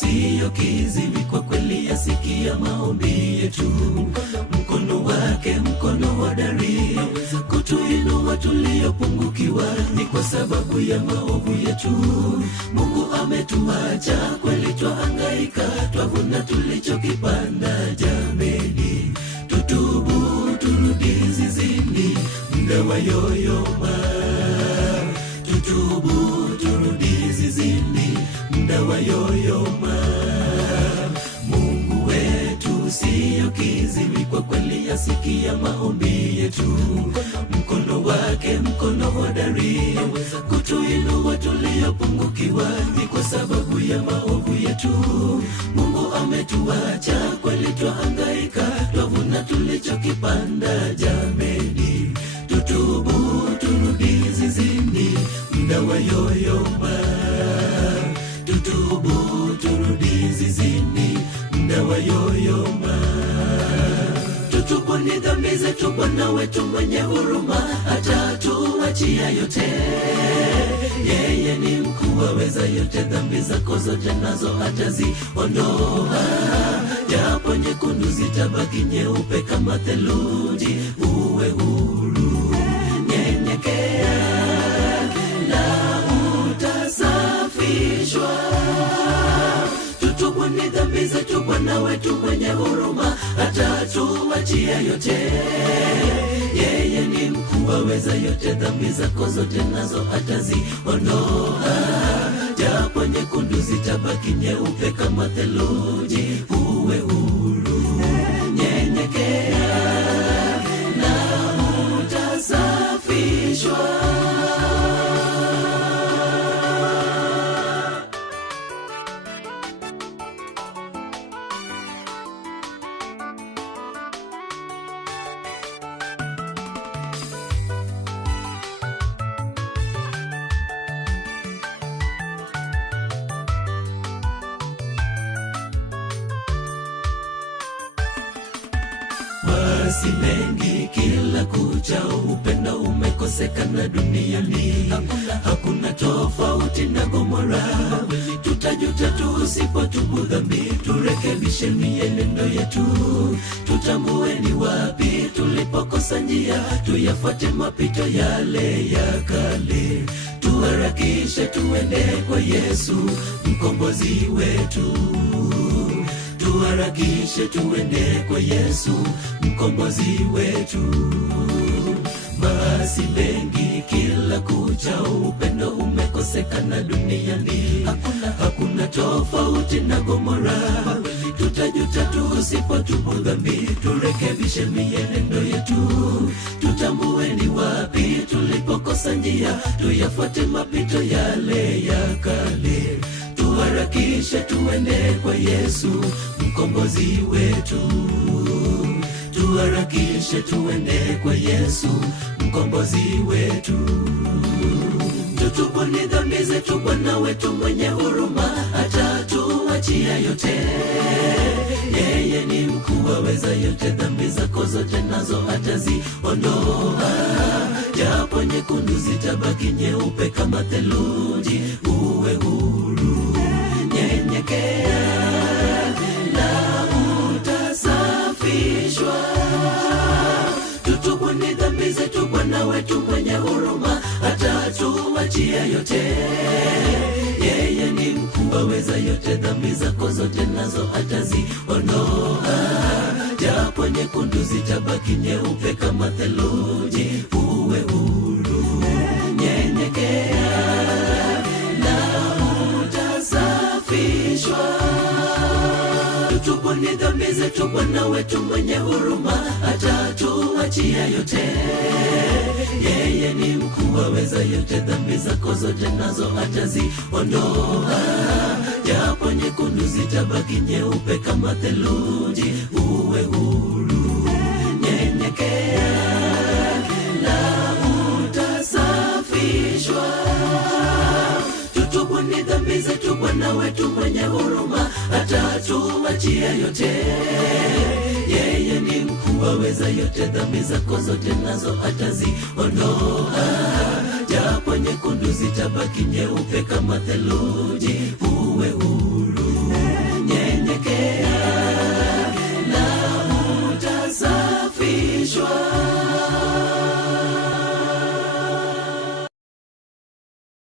siyo kiziwi, kwa kweli yasikia maombi yetu. Mkono wake, mkono hodari, kutuinua tuliopungukiwa, ni kwa sababu ya maovu yetu. Mungu ametuacha, kweli twahangaika, twavuna tulichokipanda. Jameni, tutubu, turudi zizini, muda wayoyoma. Tutubu, turudi zizini, muda wayoyoma. Mungu wetu siyo kiziwi, kwa kweli yasikia maombi yetu. Mkono wake, mkono hodari, kutuinua tuliopungukiwa, ni kwa sababu ya maovu yetu. Mungu ametuacha, kweli twahangaika, twavuna tulichokipanda. Jameni, tutubu, turudi zizini, muda wayoyoma. Tutubu, turudi zizini, muda wayoyoma. Tutubu ni dhambi zetu, Bwana wetu mwenye huruma hatatuachia yote. Yeye ni mkuu, aweza yote, dhambi zako zote nazo hataziondoa. Japo nyekundu zitabaki nyeupe kama theluji, uwe huru, nyenyekea na utasafishwa. Tutubu ni dhambi zetu, Bwana wetu mwenye huruma hatatuachia yote. Yeye ni mkuu, aweza yote, dhambi zako zote nazo hataziondoa. Japo nyekundu zitabaki nyeupe kama theluji, uwe huru, nyenyekea na utasafishwa. Basi mengi kila kuchao, upendo umekosekana duniani. Hakuna tofauti na Gomora. Tutajuta tusipotubu dhambi, turekebishe mienendo yetu. Tutambue ni wapi tulipokosa njia, tuyafuate mapito yale ya kale. Tuharakishe tuende kwa Yesu, mkombozi wetu. Tuharakishe tuende kwa Yesu, mkombozi wetu. Basi mengi kila kuchao, upendo umekosekana duniani. Hakuna tofauti na Gomora. Tutajuta tusipotubu dhambi, turekebishe mienendo yetu. Tutambue ni wapi tulipokosa njia, tuyafuate mapito yale ya kale. Tuharakishe tuende kwa Yesu, mkombozi wetu. Tuharakishe tuende kwa Yesu, mkombozi wetu. Tutubu ni dhambi zetu, Bwana wetu mwenye huruma hatatuachia yote. Yeye ni mkuu, aweza yote, dhambi zako zote nazo hataziondoa. Japo nyekundu zitabaki nyeupe kama theluji, uwe huru, nyenyekea na utasafishwa. Tutubu ni dhambi zetu, Bwana wetu mwenye huruma hatatuachia yote. Yeye ni mkuu, aweza yote, dhambi zako zote nazo hataziondoa. Japo nyekundu zitabaki nyeupe kama theluji, uwe huru, nyenyekea na utasafishwa. Tutubu ni dhambi zetu, Bwana wetu mwenye huruma hatatuachia yote. Yeye ni mkuu, aweza yote, dhambi zako zote nazo hataziondoa. Japo nyekundu zitabaki nyeupe kama theluji, uwe huru, nyenyekea na utasafishwa. Tutubu ni dhambi zetu, Bwana wetu mwenye huruma hatatuachia yote. Yeye ni mkuu, aweza yote, dhambi zako zote nazo hataziondoa. Japo nyekundu zitabaki nyeupe kama theluji, uwe huru, yake